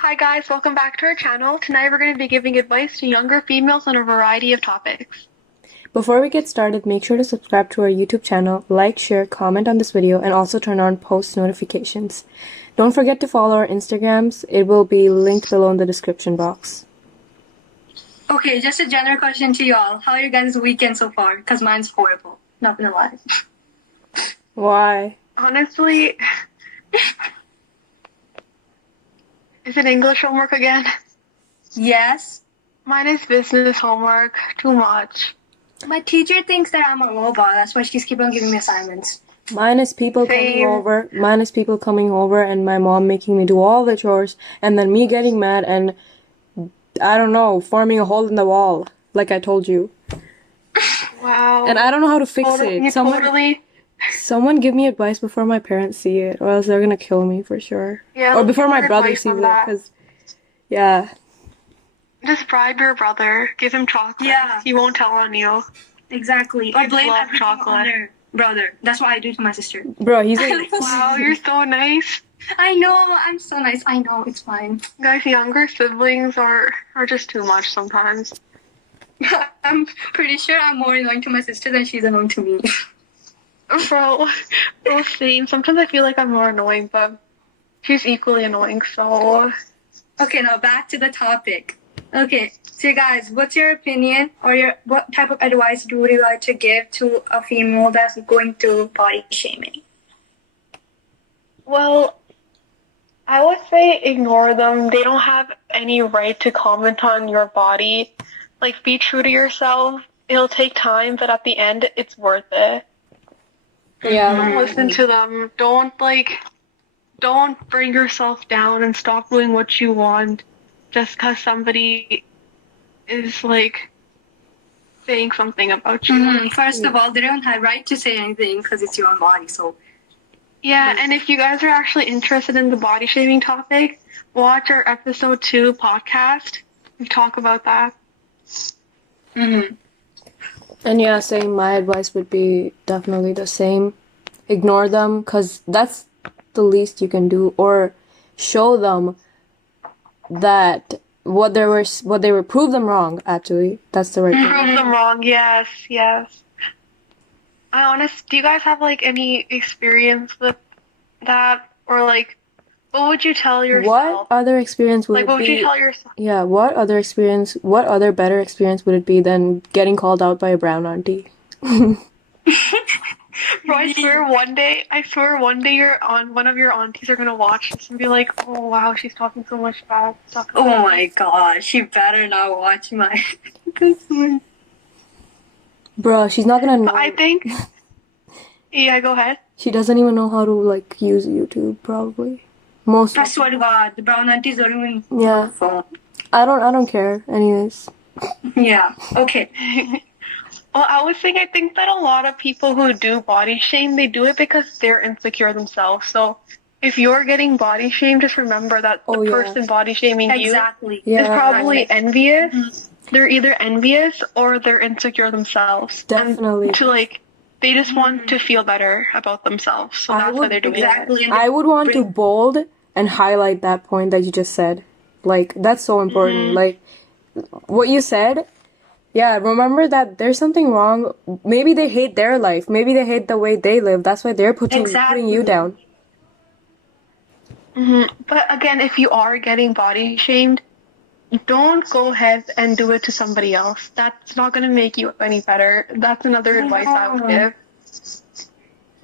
Hi guys, welcome back to our channel. Tonight we're going to be giving advice to younger females on a variety of topics. Before we get started, make sure to subscribe to our YouTube channel, like, share, comment on this video, and also turn on post notifications. Don't forget to follow our Instagrams. It will be linked below in the description box. Okay, just a general question to y'all. How are your guys' weekend so far? Because mine's horrible. Not gonna lie. Why? Honestly, is it English homework again? Yes. Mine is business homework. Too much. My teacher thinks that I'm a robot. That's why she's keep on giving me assignments. Mine is people coming over and my mom making me do all the chores and then me getting mad and, I don't know, forming a hole in the wall, like I told you. Wow. And I don't know how to fix it. Someone give me advice before my parents see it, or else they're gonna kill me for sure. Yeah, or before my brother sees it, because, yeah. Just bribe your brother. Give him chocolate. Yeah. He won't tell on you. Exactly. Or blame everything on their brother. That's what I do to my sister. Bro, he's like... Wow, you're so nice. I know, I'm so nice. I know, it's fine. Guys, younger siblings are just too much sometimes. I'm pretty sure I'm more annoying to my sister than she's annoying to me. Bro, same. Sometimes I feel like I'm more annoying, but she's equally annoying, so... Okay, now back to the topic. Okay, so guys, what's your opinion or what type of advice would you like to give to a female that's going through body shaming? Well, I would say ignore them. They don't have any right to comment on your body. Like, be true to yourself. It'll take time, but at the end, it's worth it. Yeah. Don't listen to them. Don't bring yourself down and stop doing what you want just because somebody is, like, saying something about you. First of all, they don't have right to say anything because it's your own body, so... Yeah, and if you guys are actually interested in the body shaming topic, watch our episode 2 podcast. We talk about that. Mm-hmm. And yeah, same. My advice would be definitely the same. Ignore them, because that's the least you can do. Or show them that what they were, prove them wrong, actually. That's the right thing. Prove them wrong, yes. Do you guys have, like, any experience with that? Or, like, what would you tell yourself? What other experience would it be? What would you tell yourself? Yeah, what other better experience would it be than getting called out by a brown auntie? Bro, I swear one day one of your aunties are gonna watch this and be like, oh wow, she's talking so much bad stuff. Oh my god, she better not watch my... Bro, she's not gonna know. I think... Yeah, go ahead. She doesn't even know how to, like, use YouTube, probably. I swear to God, the brown aunties don't even... Yeah. Phone. I don't care, anyways. Yeah, okay. Well, I think that a lot of people who do body shame, they do it because they're insecure themselves. So if you're getting body shamed, just remember that the person body shaming you is probably envious. Mm-hmm. They're either envious or they're insecure themselves. Definitely. And they just want to feel better about themselves. So that's why they're doing it. I would want to bold and highlight that point that you just said. Like, that's so important. Mm-hmm. Like, what you said... Yeah, remember that there's something wrong. Maybe they hate their life. Maybe they hate the way they live. That's why they're putting you down. Mm-hmm. But again, if you are getting body shamed, don't go ahead and do it to somebody else. That's not going to make you any better. That's another advice I would give.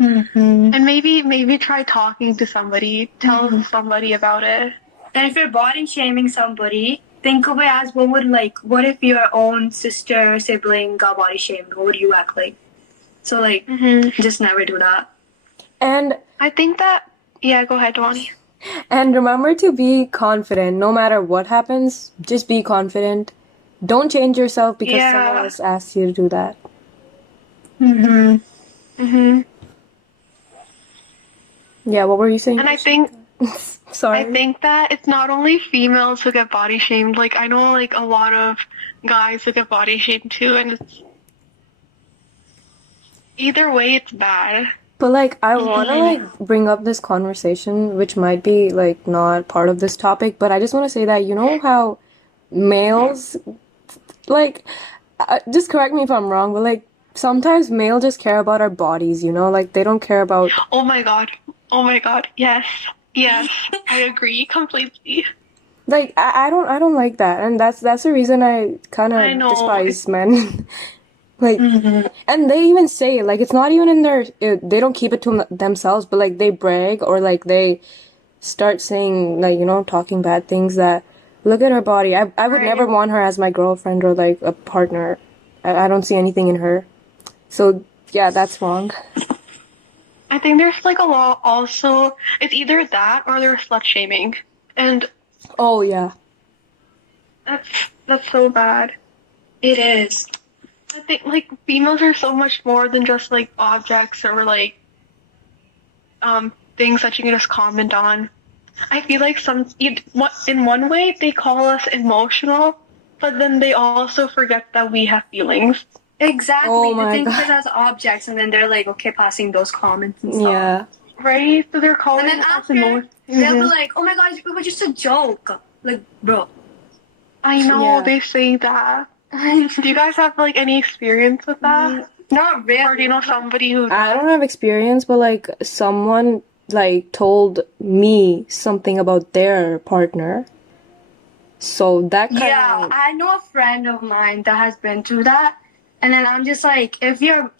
Mm-hmm. And maybe try talking to somebody. Tell somebody about it. And if you're body shaming somebody... Think of it as what if your own sister or sibling got body shamed? What would you act like? So, like, just never do that. And I think that, yeah, go ahead, Dwani. And remember to be confident. No matter what happens, just be confident. Don't change yourself because someone else asks you to do that. Yeah, what were you saying? And I think... Sorry. I think that it's not only females who get body shamed. Like, I know, like, a lot of guys who get body shamed too, and it's... Either way, it's bad. But like, I want to like bring up this conversation, which might be like not part of this topic, but I just want to say that you know how males like, just correct me if I'm wrong, but like sometimes male just care about our bodies, you know, like they don't care about. Oh my god. Oh my god. Yes. Yes. I agree completely. Like I don't like that, and that's the reason I kind I of know. despise men. Like, Mm-hmm. and they even say like it's not even in their. They don't keep it to themselves, but like they brag or like they start saying like you know talking bad things that look at her body. I would never want her as my girlfriend or like a partner. I don't see anything in her. So yeah, that's wrong. I think there's like a lot also. It's either that or they're slut shaming, and Oh yeah. that's so bad. It is. I think like females are so much more than just like objects or like things that you can just comment on. I feel like in one way they call us emotional, but then they also forget that we have feelings. Exactly. Oh They my think of God. it as objects, and then they're like, okay, passing those comments and stuff. Yeah. Right? So they're calling And then us after, emotional. they'll be like, oh my god, it was just a joke. Like, bro. I know Yeah. they say that. Do you guys have like any experience with that? Not really. Or do you know somebody who I don't have experience, but like someone like told me something about their partner. So that kind Yeah, of I know a friend of mine that has been through that. And then I'm just like, if your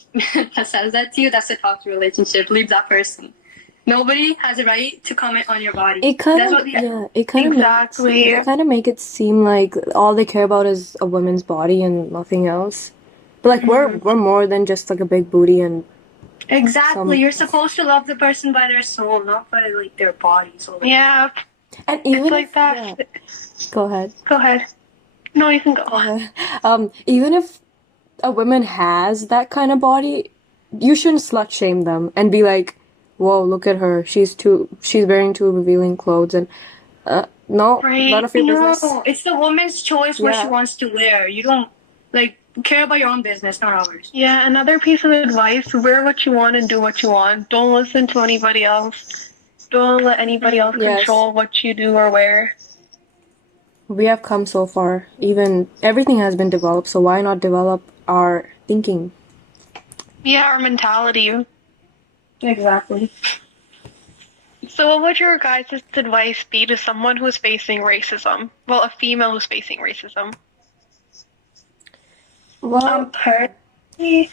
that says that to you, that's a toxic relationship. Leave that person. Nobody has a right to comment on your body. it kind That's of what yeah, it kind of Exactly. they kind of make it seem like all they care about is a woman's body and nothing else. But like we're more than just like a big booty and Exactly. You're supposed to love the person by their soul, not by like their body. So like, Yeah, and even it's like if, that. yeah, go ahead. Go ahead. No, you can go. Even if a woman has that kind of body, you shouldn't slut shame them and be like, "Whoa, look at her. She's wearing too revealing clothes." And no, Right. none of your business. no, it's the woman's choice what she Yeah. wants to wear. You don't like care about your own business, not ours. Yeah, another piece of advice, wear what you want and do what you want. Don't listen to anybody else. Don't let anybody else Yes. control what you do or wear. We have come so far. Even everything has been developed, so why not develop our thinking? Yeah, our mentality. Exactly. So what would your guys' advice be to someone who's facing racism? Well, a female who's facing racism. Well, Personally,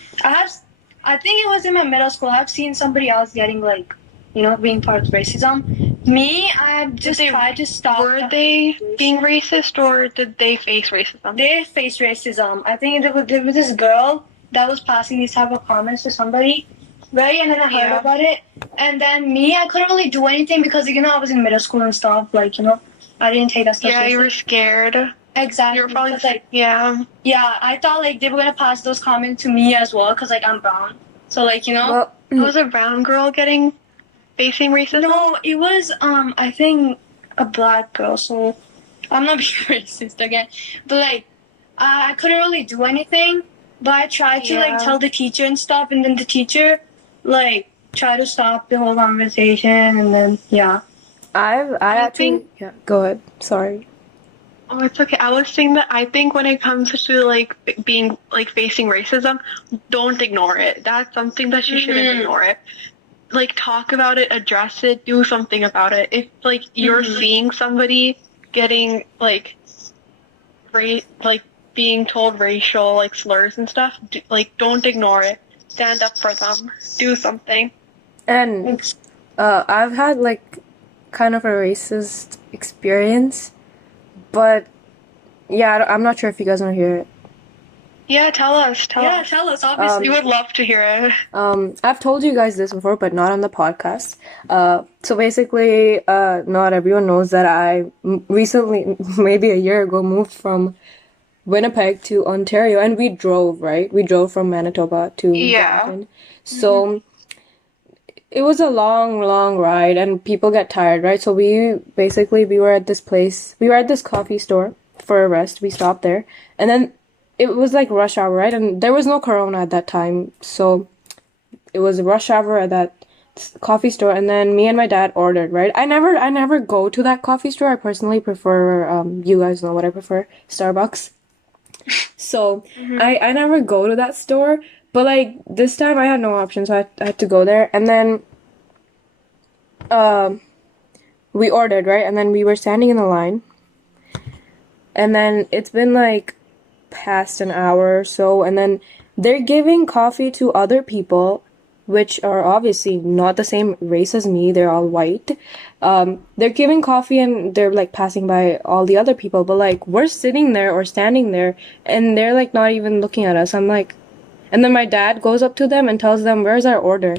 I think it was in my middle school. I've seen somebody else getting like, you know, being part of racism. Me, I've just tried to stop. Were they being racist or did they face racism? They face racism. I think there was this girl that was passing these type of comments to somebody, right? And then I heard about it. And then me, I couldn't really do anything because, you know, I was in middle school and stuff. Like, you know, I didn't take that stuff Yeah, you seriously. were scared. Exactly. You were probably because, like, yeah. yeah, I thought like they were gonna pass those comments to me as well because like I'm brown. So like, you know. well, Was a brown girl facing racism? No, it was I think a black girl. So I'm not being racist again, but like I couldn't really do anything. But I tried to like tell the teacher and stuff, and then the teacher like tried to stop the whole conversation, and then yeah. I actually yeah. Go ahead. Sorry. Oh, it's okay. I was saying that I think when it comes to like being like facing racism, don't ignore it. That's something that you shouldn't ignore it. Like talk about it, address it, do something about it. If like you're seeing somebody getting like like being told racial like slurs and stuff, like don't ignore it. Stand up for them. Do something. And I've had like kind of a racist experience, but yeah, I'm not sure if you guys want to hear it. Yeah, tell us. Tell us. Tell us. Obviously, We would love to hear it. I've told you guys this before, but not on the podcast. So basically, not everyone knows that I recently, maybe a year ago, moved from Winnipeg to Ontario, and we drove, right? We drove from Manitoba to Brampton. So it was a long, long ride, and people get tired, right? So we were at this place, we were at this coffee store for a rest. We stopped there, and then it was like rush hour, right? And there was no corona at that time, so it was rush hour at that coffee store, and then me and my dad ordered, right? I never go to that coffee store. I personally prefer, you guys know what I prefer, Starbucks. So I never go to that store, but like this time I had no option, so I had to go there. And then we ordered, right? And then we were standing in the line, and then it's been like past an hour or so, and then they're giving coffee to other people, which are obviously not the same race as me. They're all white. They're giving coffee and they're like passing by all the other people, but like we're sitting there or standing there and they're like not even looking at us. I'm like, and then my dad goes up to them and tells them, "Where's our order?"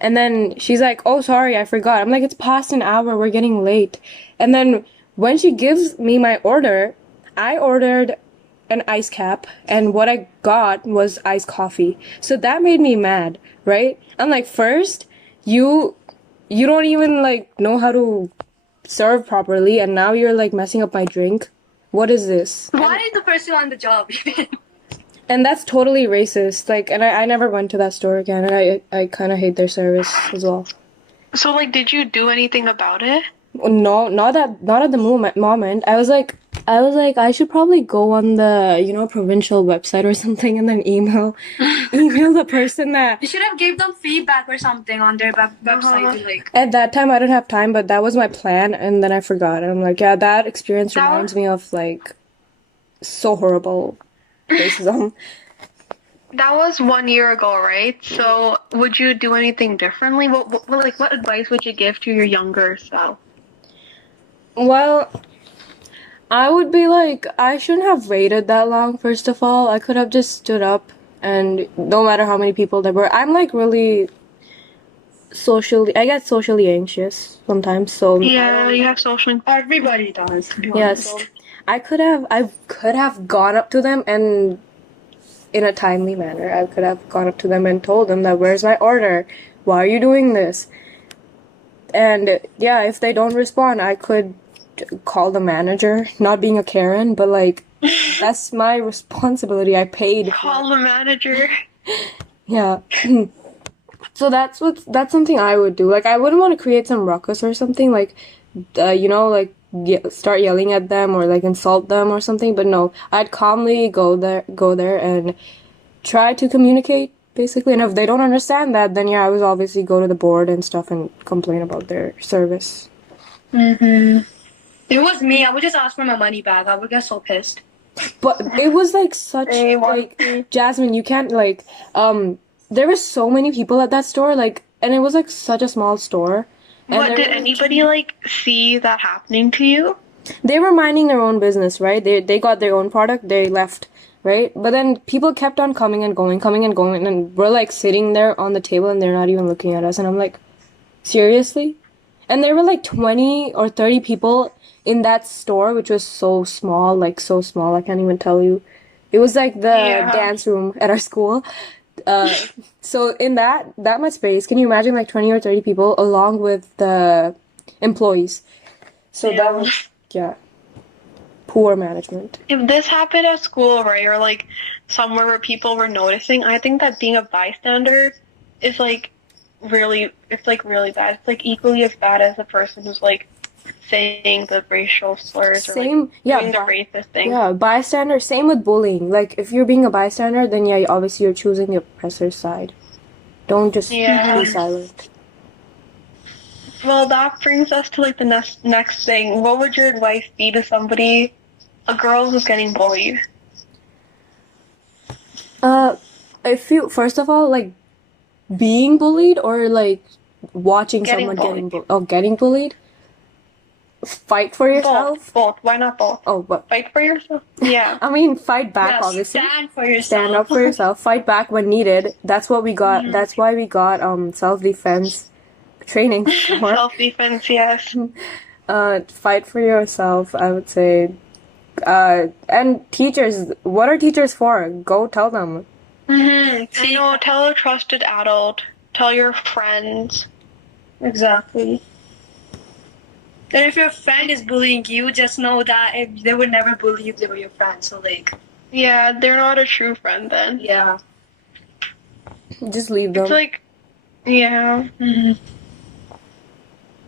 And then she's like, "Oh, sorry, I forgot." I'm like, "It's past an hour. We're getting late." And then when she gives me my order, I ordered an ice cap, and what I got was iced coffee. So that made me mad, right? I'm like, first, you don't even like know how to serve properly, and now you're like messing up my drink. What is this? Why is the person on the job even? And that's totally racist. Like, and I never went to that store again, and I kind of hate their service as well. So, like, did you do anything about it? No, not at the moment. I was like, I should probably go on the, provincial website or something and then email the person that. You should have gave them feedback or something on their website. Like, at that time, I didn't have time, but that was my plan, and then I forgot. And I'm like, yeah, that experience reminds me of like so horrible racism. That was 1 year ago, right? So, would you do anything differently? What advice would you give to your younger self? Well, I would be like, I shouldn't have waited that long, first of all. I could have just stood up, and no matter how many people there were, I'm like really I get socially anxious sometimes, so. Yeah, you have social. everybody does. Yes. I could have gone up to them and in a timely manner, I could have gone up to them and told them that, "Where's my order? Why are you doing this?" And yeah, if they don't respond, I could call the manager, not being a Karen, but like that's my responsibility. I paid. Call the manager. Yeah. So that's something I would do. Like I wouldn't want to create some ruckus or something, like start yelling at them or like insult them or something, but no, I'd calmly go there and try to communicate basically. And if they don't understand that, then yeah, I would obviously go to the board and stuff and complain about their service. It was me. I would just ask for my money back. I would get so pissed. But it was like such like Jasmine, you can't like there were so many people at that store, like, and it was like such a small store. But did anybody like see that happening to you? They were minding their own business, right? They got their own product, they left, right? But then people kept on coming and going, and we're like sitting there on the table and they're not even looking at us, and I'm like, seriously? And there were like 20 or 30 people in that store, which was so small, I can't even tell you. It was like the dance room at our school. So in that much space, can you imagine like 20 or 30 people along with the employees? So that was, poor management. If this happened at school, right, or like somewhere where people were noticing, I think that being a bystander is like really bad. It's like equally as bad as the person who's like saying the racial slurs or like doing the racist thing. Yeah, bystander. Same with bullying. Like if you're being a bystander, then yeah, obviously you're choosing the oppressor's side. Don't just be silent. Well, that brings us to like the next thing. What would your advice be to a girl who's getting bullied? If you first of all like being bullied or like watching someone getting bullied. Fight for yourself? Both. Why not both? Oh, but fight for yourself? Yeah. I mean, fight back, obviously. Stand for yourself. Stand up for yourself. Fight back when needed. That's what we got. That's why we got self-defense training. Self-defense, yes. Fight for yourself, I would say. And teachers, what are teachers for? Go tell them. Tell a trusted adult. Tell your friends. Exactly. And if your friend is bullying you, just know that if they would never bully you if they were your friend. So like, yeah, they're not a true friend then. Yeah. Just leave them. It's like, yeah.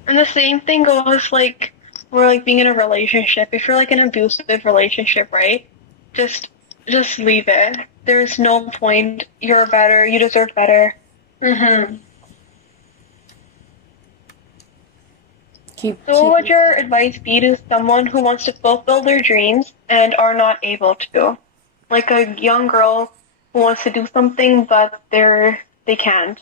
And the same thing goes like for like being in a relationship. If you're like in an abusive relationship, right? Just just leave it. There's no point. You're better. You deserve better. Mm-hmm. So what would your advice be to someone who wants to fulfill their dreams and are not able to? Like a young girl who wants to do something but they can't.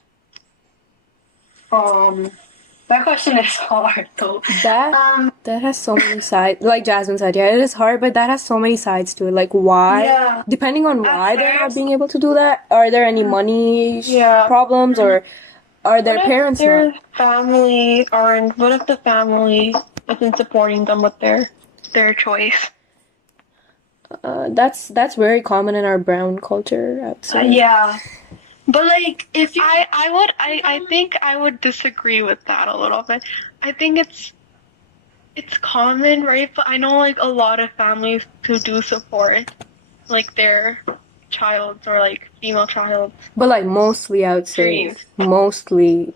That question is hard though. That has so many sides. Like Jasmine said, yeah, it is hard, but that has so many sides to it. Like why? Yeah. Depending on why they're not being able to do that. Are there any money problems, or are their parents their not? family aren't? What if the family isn't supporting them with their choice? That's very common in our brown culture, I would say. Yeah. But like, if you, I think I would disagree with that a little bit. I think it's common, right? But I know like a lot of families who do support like their child or like female child. But like mostly, I would say dreams. Mostly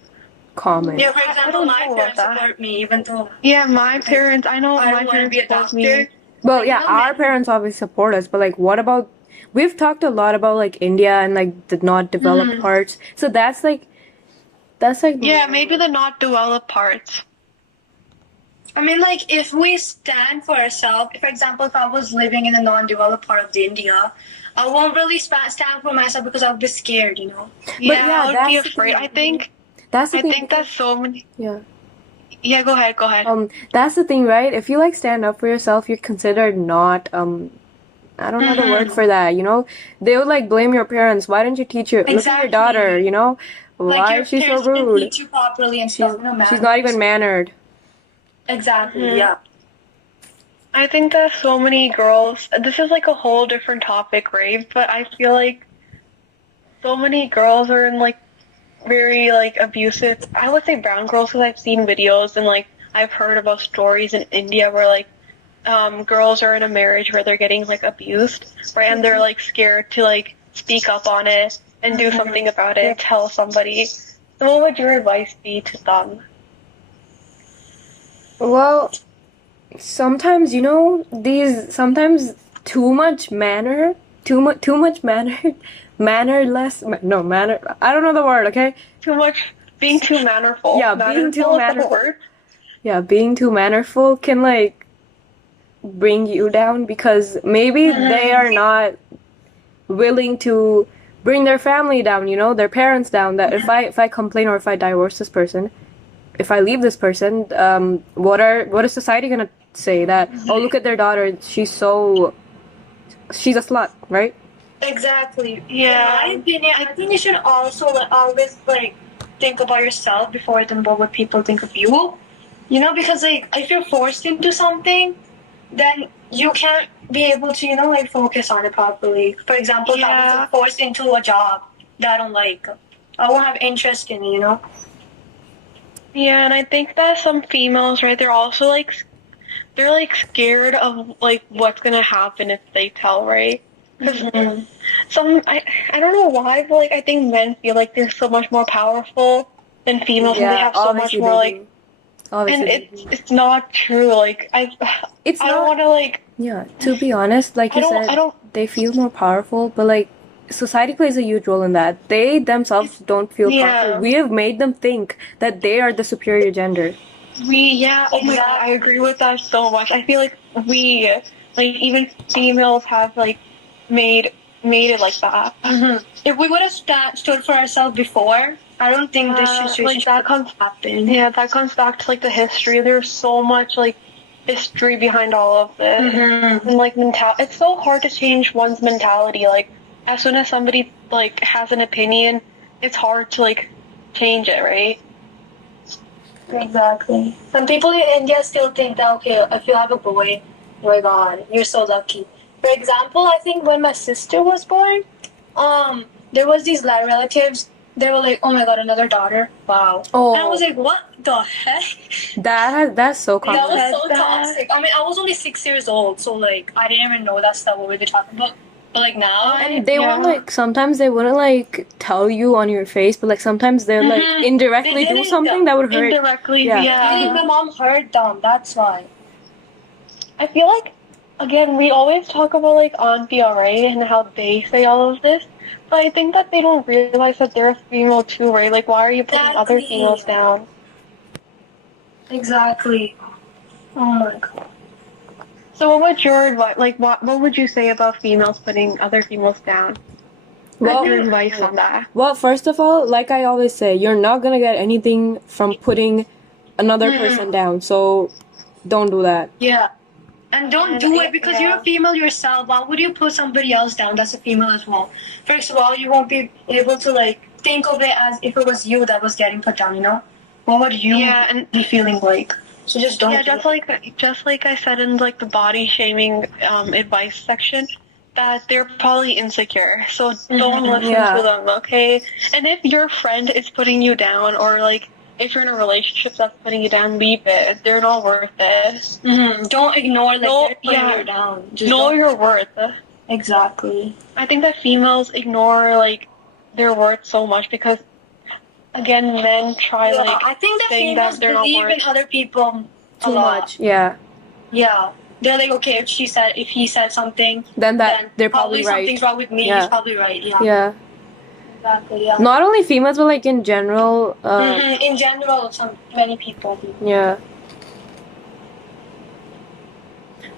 common. Yeah, for example, my parents support me even though. Yeah, my parents. I know I my don't want to parents be a support doctor. me. Well, yeah, our parents obviously support us, but like, what about? We've talked a lot about like India and like the not developed parts. So that's like yeah, maybe the not developed parts. I mean, like, if we stand for ourselves, for example, if I was living in a non-developed part of the India, I won't really stand for myself because I'll be scared, you know. Yeah, I would be afraid. I think that's the thing. I think that's so many. Yeah. Yeah, go ahead. That's the thing, right? If you like stand up for yourself, you're considered not I don't know the word for that, you know? They would like blame your parents. Why didn't you teach look at your daughter, you know? Why is she so rude? Teach you properly and she's not even mannered. Exactly, yeah. I think that so many girls, this is like a whole different topic, right? But I feel like so many girls are in like very like abusive, I would say brown girls, because I've seen videos and like I've heard about stories in India where like girls are in a marriage where they're getting like abused, right? And they're like scared to like speak up on it and do something about it, tell somebody. So what would your advice be to them? Well, sometimes, you know, sometimes too much manner, mannerless, no, manner, I don't know the word, okay? Being too mannerful. Yeah, being too mannerful. Yeah, being too mannerful can like bring you down because maybe they are not willing to bring their family down, you know, their parents down. That if I complain or if I divorce this person, if I leave this person, what is society gonna say? That oh, look at their daughter, she's a slut, right? Exactly. Yeah. In my opinion, I think you should also always like think about yourself before you think about what people think of you. You know, because like if you're forced into something, then you can't be able to, you know, like focus on it properly. For example, if I was forced into a job that I don't like, I won't have interest in it, you know? Yeah, and I think that some females, right, they're also like, they're like scared of like what's gonna happen if they tell, right? Because I don't know why, but like I think men feel like they're so much more powerful than females, and they have so much more like. Obviously, and it's not true. Like I don't want to like. Yeah, to be honest, like you said, they feel more powerful, but like society plays a huge role in that. They themselves don't feel powerful. We have made them think that they are the superior gender. Oh my god, I agree with that so much. I feel like even females have like made it like that. If we would have stood for ourselves before, I don't think this situation like that comes happen. Yeah, that comes back to like the history. There's so much like history behind all of this, and like it's so hard to change one's mentality. Like as soon as somebody like has an opinion, it's hard to like change it, right? Exactly. Some people in India still think that okay, if you have a boy, oh my god, you're so lucky. For example, I think when my sister was born, there was these relatives. They were like, "Oh my god, another daughter! Wow!" Oh. And I was like, "What the heck?" That's so common. That was so toxic. I mean, I was only 6 years old, so like I didn't even know that stuff. What were they talking about? But like now, and they won't like, sometimes they wouldn't like tell you on your face, but like sometimes they're like indirectly do something that would hurt. Indirectly, I think my mom heard them. That's why. I feel like, again, we always talk about like Auntie, right, and how they say all of this, but I think that they don't realize that they're a female too, right? Like, why are you putting other females down? Exactly. Oh my god. So what would your advice, like, what would you say about females putting other females down? Well, your advice on that? Well, first of all, like I always say, you're not gonna get anything from putting another person down, so don't do that. Yeah. And don't do it because you're a female yourself. Why would you put somebody else down that's a female as well? First of all, you won't be able to like think of it as if it was you that was getting put down, you know? What would you be feeling like? So just don't. Yeah, just like I said in like the body shaming advice section, that they're probably insecure. So don't listen to them, okay? And if your friend is putting you down, or like if you're in a relationship that's putting you down, leave it. They're not worth it. Don't ignore like they're putting you down. Just know your worth. Exactly. I think that females ignore like their worth so much because, again, men try like I think that females believe in other people too much. Yeah. Yeah. They're like, okay, if he said something, then they're probably right. Something's wrong with me. He's probably right. Yeah. Yeah. Exactly. Yeah. Not only females, but like in general. In general, many people. Yeah.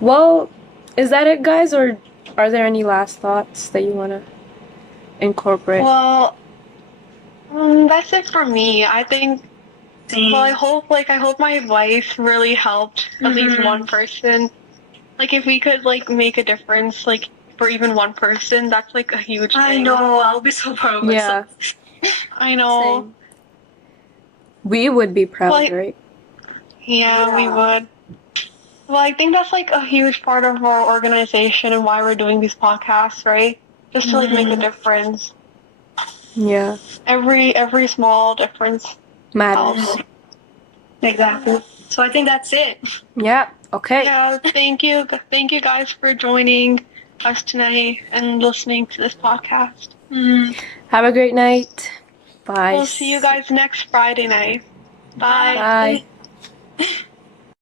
Well, is that it, guys, or are there any last thoughts that you want to incorporate? Well, that's it for me. I think. Well, I hope my advice really helped at least one person. Like, if we could like make a difference, like for even one person, that's like a huge thing. I know. I'll be so proud of myself. I know. Same. We would be proud, right? Yeah, we would. Well, I think that's like a huge part of our organization and why we're doing these podcasts, right? Just to like make a difference. Yeah. Every small difference matters. Exactly. So I think that's it. Yeah. Okay. Yeah. Thank you guys for joining us tonight and listening to this podcast. Have a great night. Bye. We'll see you guys next Friday night. Bye. Bye.